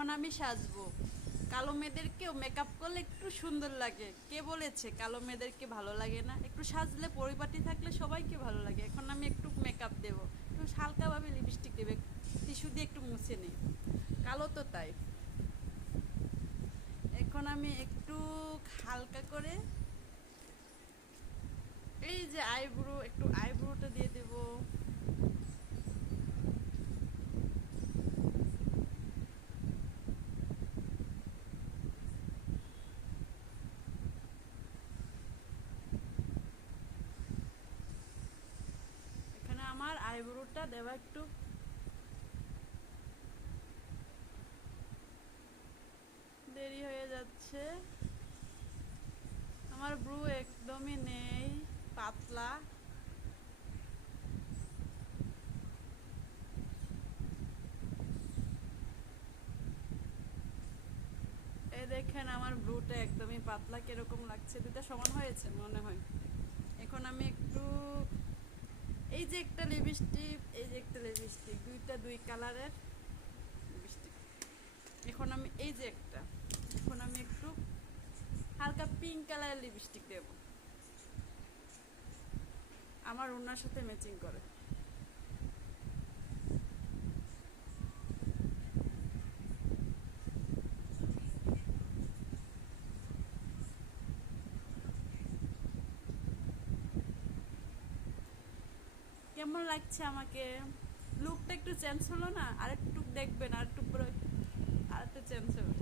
এখন আমি সাজবো। কালো মেয়েদেরকেও মেকআপ করলে একটু সুন্দর লাগে। কে বলেছে কালো মেয়েদেরকে ভালো লাগে না? একটু সাজলে পরিপাটি থাকলে সবাইকে ভালো লাগে। এখন আমি একটু মেকআপ দেবো, একটু হালকাভাবে লিপস্টিক দেবে, টিস্যু দিয়ে একটু মুছে নিই। কালো তো তাই। এখন আমি একটু হালকা করে এই যে আইব্রো, একটু আইব্রোটা দিয়ে দেবো। এখানে আমার আইব্রোটা দেওয়া একটু দেরি হয়ে যাচ্ছে। আমার ব্রু একদমই নেই, পাতলা। এই দেখেন আমার ব্রুটা একদমই পাতলা, কিরকম লাগছে? দুটা সমান হয়েছে মনে হয়। এখন আমি একটু এই যে একটা লিপস্টিক, এই যে একটা লিপস্টিক, দুইটা দুই কালারের লিপস্টিক। এখন আমি এই যে একটা, এখন আমি একটু হালকা পিঙ্ক কালারের লিপস্টিক দেব, আমার ওনার সাথে ম্যাচিং করে। কেমন লাগছে আমাকে? লুকটা একটু চেঞ্জ হলো না? আর একটু দেখবেন, আর একটু পরে আর একটু চেঞ্জ হবে।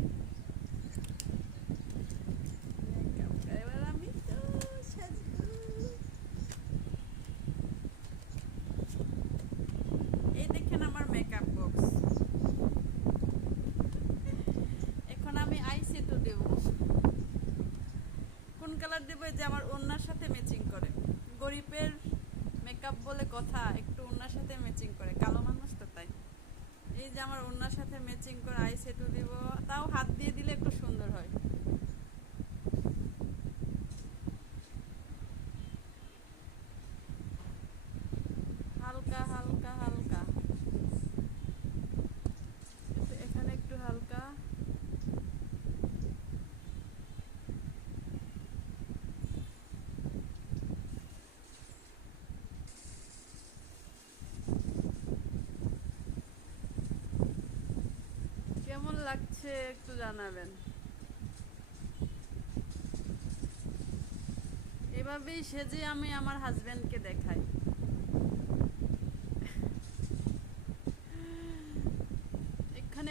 এবার আমি তো সাজবো। এই দেখেন আমার মেকআপ বক্স। এখন আমি আইশ্যাডো দেব। কোন কালার দেবো? যে আমার ওড়নার সাথে ম্যাচিং করে। গরিবের মেকআপ বলে কথা, একটু ওড়নার সাথে ম্যাচিং করে, কালো মানুষ তো তাই। এই যে আমার ওড়নার সাথে ম্যাচিং করে আইশ্যাডো দিব, তাও হাত দিয়ে দিলে একটু সুন্দর হয়। হালকা হালকা হালকা, এখানে একটু হালকা। কেমন লাগছে একটু জানাবেন। এভাবেই সেজে আমি আমার হাজবেন্ডকে দেখাই।